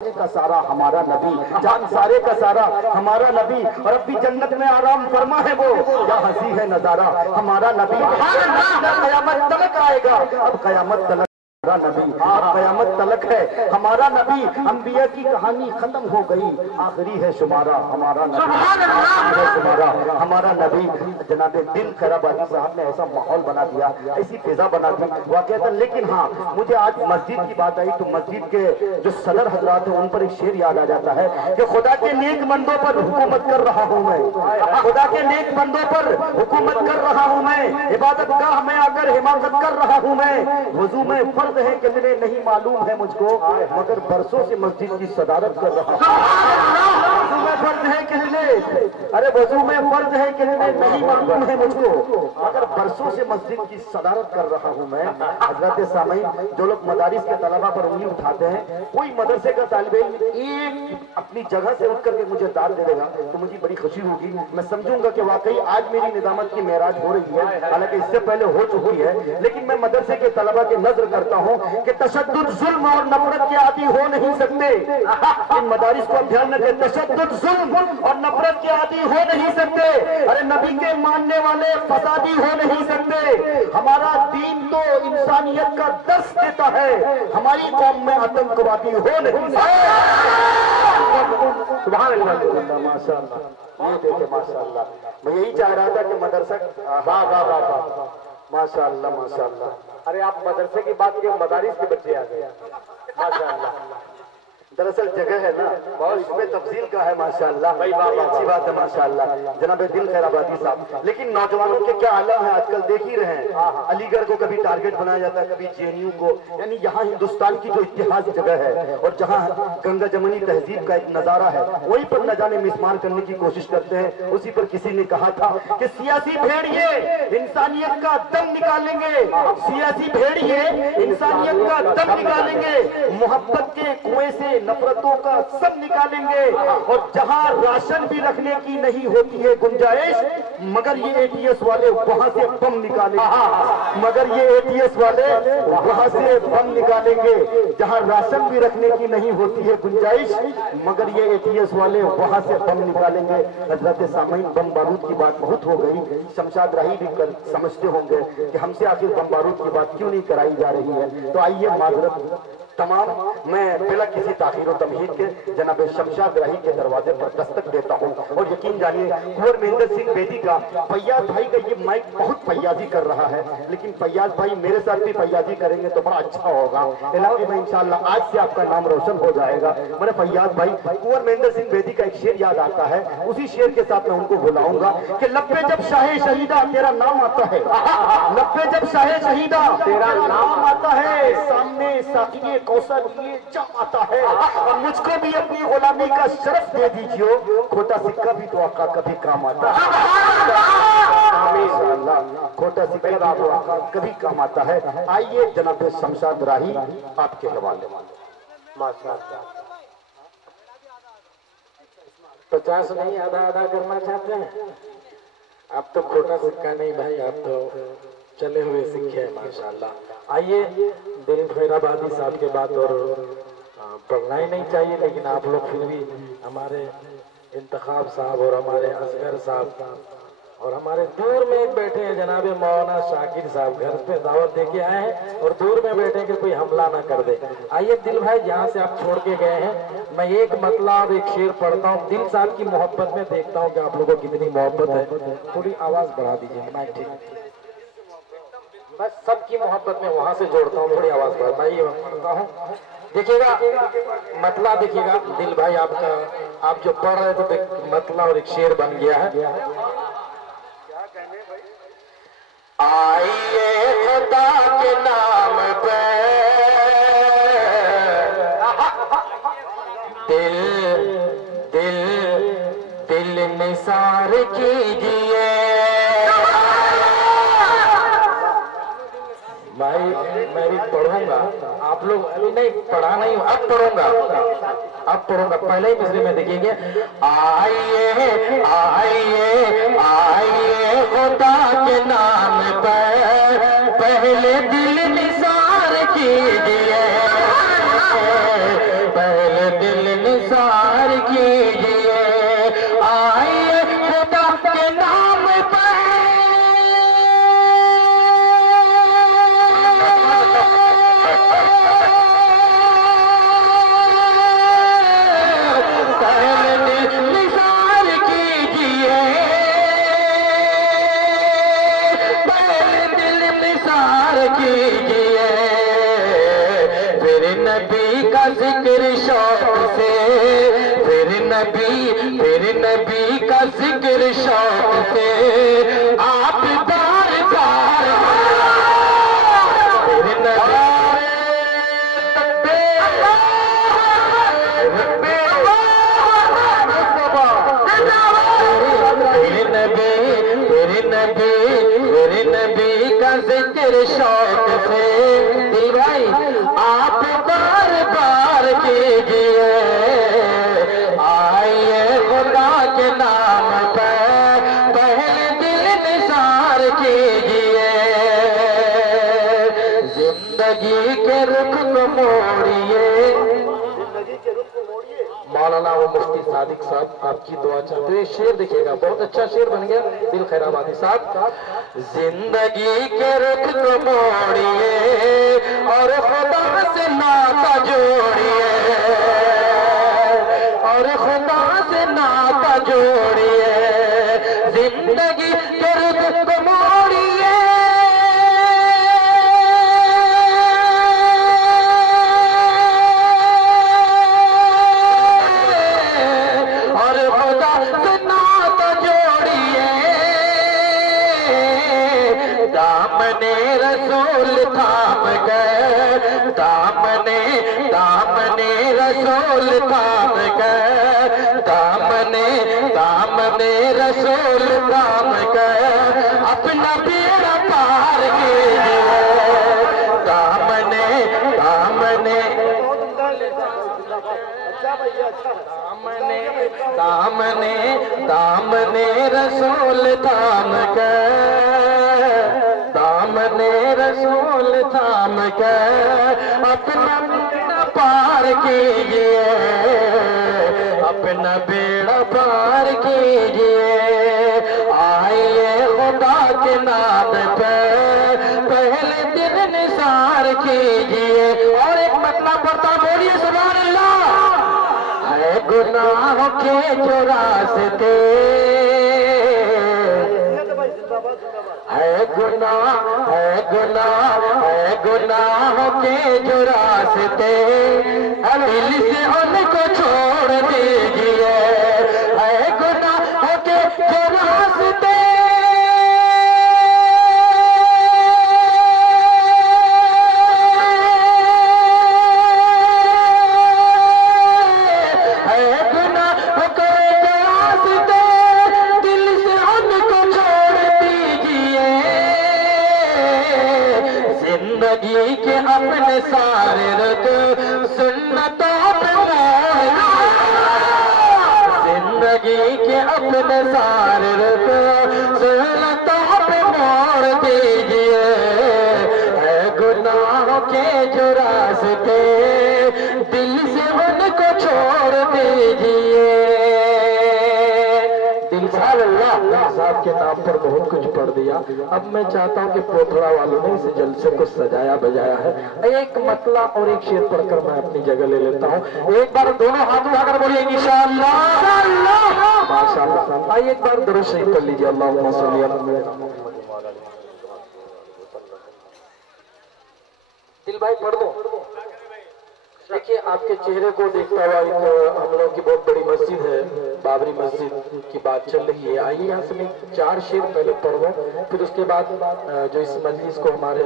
का सारा हमारा नबी, जान सारे का सारा हमारा नबी, और अब भी जन्नत में आराम फरमा है वो, क्या हंसी है नजारा हमारा नबी। कयामत तलक आएगा, अब कयामत तलक नबी, अब कयामत तलक है हमारा नबी। अंबिया की कहानी खत्म हो गई, आखिरी है शुमारा हमारा नबी, आखिरी है शुमारा हमारा नबी। जनाब दिल खैराबादी साहब ने ऐसा माहौल बना दिया, ऐसी फिजा बना दी वाकई। लेकिन हाँ, मुझे आज मस्जिद की बात आई तो मस्जिद के जो सदर हजरात है उन पर एक शेर याद आ जाता है कि खुदा के नेक बंदों पर हुकूमत कर रहा हूँ मैं, खुदा के नेक बंदों पर हुकूमत कर रहा हूँ मैं, इबादत गाह में आकर हिमाकत कर रहा हूँ मैं। वजू में फर्ज है कितने नहीं मालूम है मुझको, मगर बरसों से मस्जिद की सदारत कर रहा हूँ। वजू में फर्ज है कितने, अरे वजू में फर्ज है कितने नहीं मालूम है मुझको, मगर बरसों से मस्जिद की सदारत कर रहा हूँ मैं। हजरत सामईन, जो लोग मदारिस के तलबा पर उंगली उठाते हैं, कोई मदरसे का तालिब इल्म एक अपनी जगह से उठ करके मुझे दाद दे देगा तो मुझे बड़ी खुशी होगी। मैं समझूंगा कि वाकई आज मेरी निजामत की मेराज हो रही है, हालांकि इससे पहले हो चुकी है। लेकिन मैं मदरसे के तलबा की नजर करता हूँ कि तशद्दुद, जुल्म और नफरत के आदी हो नहीं सकते। इन मदारिस को ध्यान रखें, तशद्दुद, जुल्म और नफरत के आदी हो नहीं सकते। अरे नबी के मानने वाले फसादी हो नहीं सकते। हमारा दीन तो इंसानियत का दर्स देता है, हमारी कौम में आतंकवादी हो नहीं सकते। सुभान अल्लाह, माशाअल्लाह, ये देखे माशाअल्लाह। मैं यही चाह रहा था कि मदरसा, वाह वाह वाह वाह, माशाअल्लाह माशाअल्लाह। अरे आप मदरसे की बात की, मदारिस के बच्चे आ गए, माशाअल्लाह। दरअसल जगह है ना बहुत, इसमें तफसील का है माशाअल्लाह, बड़ी अच्छी बात है माशाअल्लाह जनाब दिल खैराबादी साहब। लेकिन नौजवानों के क्या आलम है आजकल, देख ही रहे हैं। अलीगढ़ को कभी टारगेट बनाया जाता है, कभी जेएनयू को, यानी यहाँ हिंदुस्तान की जो इतिहास जगह है और जहाँ गंगा जमुनी तहजीब का एक नजारा है, वहीं पर न जाने मिसमार करने की कोशिश करते हैं। उसी पर किसी ने कहा था कि सियासी भेड़िए इंसानियत का दम निकालेंगे, सियासी भेड़िए इंसानियत का दम निकालेंगे, मोहब्बत के कुएं से नफरतों का सब निकालेंगे। और जहां राशन भी रखने की नहीं होती है गुंजाइश, मगर ये एटीएस वाले वहां से बम निकालेंगे, मगर ये एटीएस वाले वहां से बम निकालेंगे। जहां राशन भी रखने की नहीं होती है गुंजाइश, मगर ये एटीएस वाले वहां से बम निकालेंगे। हजरत सामईन, बम बारूद की बात बहुत हो गई, शमशाद राही भी कर समझते होंगे कि हमसे आखिर बम बारूद की बात क्यों नहीं कराई जा रही है। तो आइए माजरत तमाम, मैं बिला किसी ताखीर और तमहीद के जनाब शमशाद राही के दरवाजे पर दस्तक देता हूँ। और यकीन जानिए, कुंवर महेंद्र सिंह बेदी का, फैयाज भाई का ये माइक बहुत फैयाजी कर रहा है, लेकिन फैयाज भाई मेरे साथ भी फैयाजी करेंगे तो बड़ा अच्छा होगा। इलाके में इंशाअल्लाह आज से आपका नाम रोशन हो जाएगा। मैंने फैयाज भाई, कुंवर महेंद्र सिंह बेदी का एक शेर याद आता है, उसी शेर के साथ मैं उनको बुलाऊंगा कि लब्बे जब शाहे शहीदा तेरा नाम आता है, लब्बे जब शाहे शहीदा तेरा नाम आता है, सामने साथी कौशल ये जम आता है। और मुझको भी अपनी गुलामी का शरफ दे दीजिए, खोटा सिक्का भी तो आका कभी काम आता है, खोटा सिक्का तो आका कभी काम आता है। आइए जनाब शमशाद राही आपके हवाले। माशाअल्लाह। 50 नहीं, आधा आधा करना चाहते हैं आप तो? खोटा सिक्का नहीं भाई, आप तो चले हुए सिक्के हैं माशाअल्लाह। आइए, दिल खैराबादी साहब के बाद और पढ़ना ही नहीं चाहिए, लेकिन आप लोग फिर भी हमारे इंतखाब साहब और हमारे असगर साहब और हमारे दूर में एक बैठे हैं जनाब मौलाना शाकिर साहब, घर पे दावत दे के आए हैं और दूर में बैठे कि कोई हमला ना कर दे। आइए दिल भाई, जहाँ से आप छोड़ के गए हैं, मैं एक मतला और एक शेर पढ़ता हूँ। दिल साहब की मोहब्बत में देखता हूँ कि आप लोगों को कितनी मोहब्बत है। थोड़ी आवाज बढ़ा दीजिए, माइक ठीक, बस सबकी मोहब्बत में वहां से जोड़ता हूँ, थोड़ी आवाज बढ़ाइए। पढ़ता हूँ, देखिएगा मतला, देखिएगा दिल भाई आपका, आप जो पढ़ रहे थे तो मतला और एक शेर बन गया है। आइए खुदा के नाम पे दिल दिल दिल निसार कीजिए। भाई मैं भी पढ़ूंगा, आप लोग अभी नहीं पढ़ा नहीं, अब पढ़ूंगा, अब पढ़ूंगा। पहले ही मिसरे में देखिएगा, आइए आइए आइए खुदा के नाम पर पहले दिल निसार कीजिए, पहले दिल नबी का जिक्र शौक से आप बार बार मेरे नबी का जिक्र शौक से दिल भाई आप बार बार कीजिए, आइए खुदा के नाम पर पहले दिल निसार कीजिए, जिंदगी के रुख को मोड़िए। मौलाना वो मुफ्ती सादिक साहब आपकी दुआ चाहते हुए शेर देखिएगा, बहुत अच्छा शेर बन गया दिल खैराबादी साहब। जिंदगी के रुख को मोड़िए और खुदा से नाता जोड़िए, और खुदा से नाता जोड़िए, जिंदगी के रुख को मोड़िए दामने रसूल थाम गए, दामने रसूल थाम गए, दामने रसूल थाम गए, अपना बेड़ा पार कीजिए, दामने रसूल थाम गए, दामने रसूल थाम कर अपना बेड़ा पार कीजिए, अपना बेड़ा पार कीजिए, आइए खुदा के नाम पर पहले दिन निसार कीजिए। और एक मतलब पढ़ता बोलिए सुभान अल्लाह। है गुनाह के जो रास्ते, है गुनाह के जो रास्ते, दिल से उनको छोड़ दीजिए, है गुनाह के जो रास्ते, है गुनाह के जो रास्ते, दिल से उनको छोड़ दीजिए, जिंदगी के अपने सारे रुख सुन्नतों पे मोड़, जिंदगी के अपने सारे रुख सुन्नतों पे मोड़ दीजिए, है गुनाहों के जो रास्ते, दिल से उनको छोड़ दीजिए। अल्लाह साहब के नाम पर बहुत कुछ पढ़ दिया। अब मैं चाहता हूँ कि पोथड़ा वालों ने इस जलसे को सजाया बजाया है, एक मतला और एक शेर पढ़कर मैं अपनी जगह ले लेता हूँ। एक बार दोनों हाथ उठाकर बोलिए इंशाअल्लाह माशाअल्लाह। आइए एक बार दुरूद शरीफ पढ़ लीजिए, अल्लाहुम्मा सल्ली अला। दिल भाई पढ़ दो। देखिए आपके चेहरे को देखता हुआ हम लोग की बहुत बड़ी मस्जिद है, बाबरी मस्जिद की बात चल रही है। आइए यहाँ से मैं 4 शेर पहले पढ़ दूं, फिर उसके बाद जो इस मजलिस को हमारे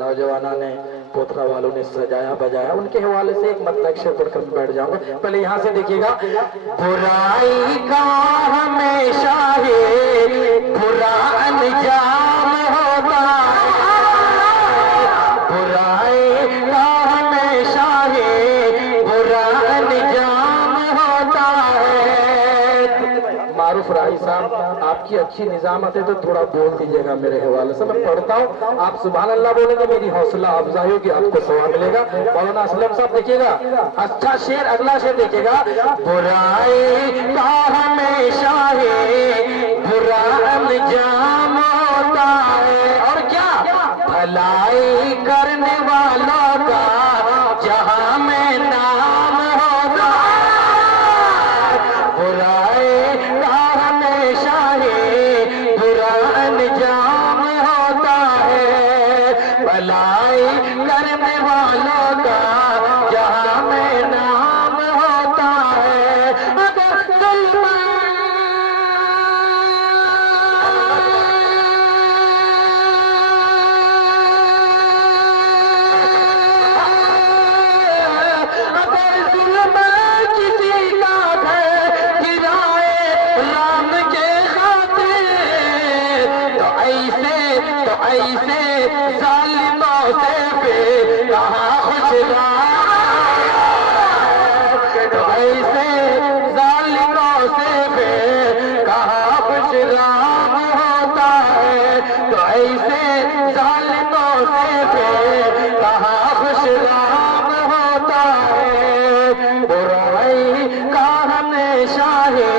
नौजवानों ने पोथरा वालों ने सजाया बजाया, उनके हवाले से एक मतलब शेर पढ़कर बैठ जाऊंगा। पहले यहाँ से देखिएगा। बुराई का हमेशा ही बुरा अंजाम होता है, बुराई का हमेशा ही बुरा अंजाम होता है। मारूफ राही साहब आपकी अच्छी निजामत है तो थोड़ा बोल दीजिएगा मेरे हवाले से, मैं पढ़ता हूँ, आप सुभान अल्लाह बोलेंगे, मेरी हौसला अफजाई होगी, आपको सवाब मिलेगा। मौलाना असलम साहब देखिएगा, अच्छा शेर, अगला शेर देखिएगा। बुराई का हमेशा ही बुरा अंजाम होता है, और क्या भलाई करने वालों का जहां में नाम होता है, बुराई का हमेशा ही बुरा अंजाम होता है, भलाई करने वालों का जहां में नाम होता है। अगर ऐसे जालिमों से फिर कहाँ खुश राम होता है, तो ऐसे जालिमों से फिर कहाँ खुश राम होता है। बुराई का हमेशा ही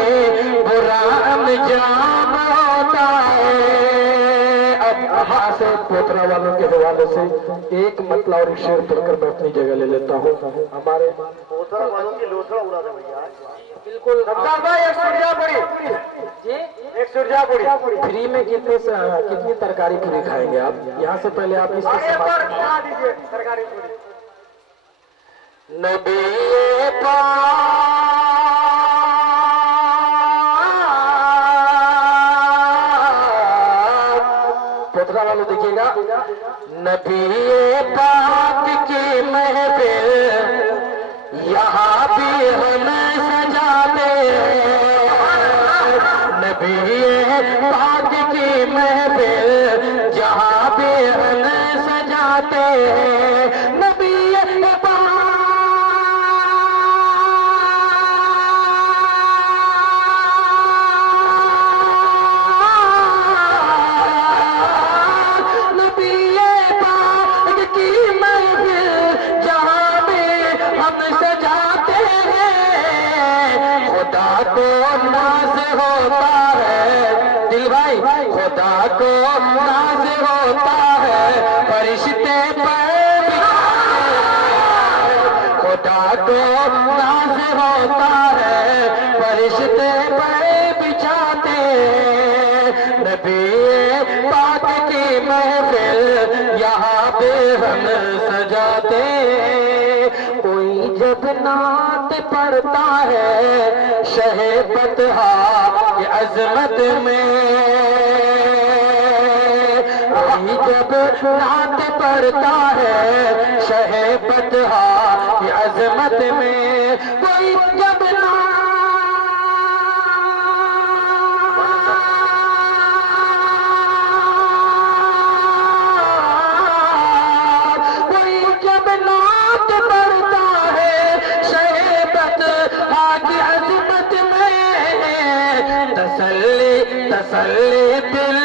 बुरा अंजाम होता है। अब यहाँ से पोतरा वालों के हवाले से एक मतलब और एक शेर पढ़कर मैं अपनी जगह ले लेता हूँ। हमारे पोतरा वालों की लोथड़ा उड़ा दे भैया। बिल्कुल रमजान भाई एक सुरजापुरी जी, एक सुरजापुरी फ्री में कितनी तरकारी पूरी खाएंगे आप? यहाँ से पहले आप इसको आगे पर खा दीजिए सरकारी पूरी। नबी पोतरा वालों देखिएगा, नबी पाक की महफिल यहाँ भी हम सजाते हैं। नबी पाक की महफिल जहाँ भी हम सजाते हैं। नबी खुदा को नाज होता है फरिश्ते पर, खुदा को नाज होता है फरिश्ते पर बिछाते। नबी पाक की महफिल यहाँ पे हम सजाते। कोई जब नात पढ़ता है शहे बतहा की अजमत में, जब नात पढ़ता है शहे बतहा की अजमत में, कोई जब नात पढ़ता है शहे बतहा की अजमत में, तसल्ली तसल्ली दिल